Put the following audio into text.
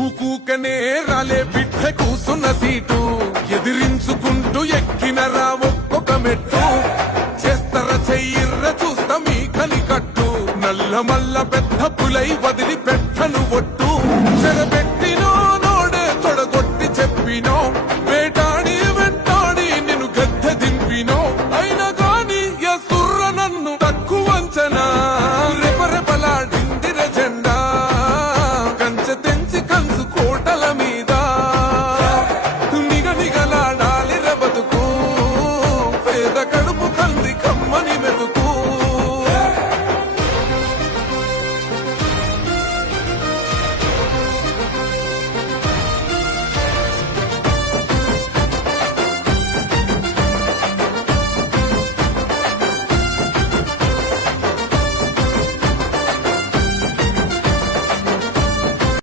ఊకూకనే రాలే బిడ్డ కూసున్న సీటు ఎదిరించుకుంటూ ఎక్కినరా ఒక్కొక్క మెట్టు చేస్తర చెయ్యిర్ర చూస్తా మీ కనికట్టు నల్ల మల్ల పెద్ద పులై వదిలి పెట్టను ఒట్టు చెరబెట్టినో నోడే తొడగొట్టి చెప్పినో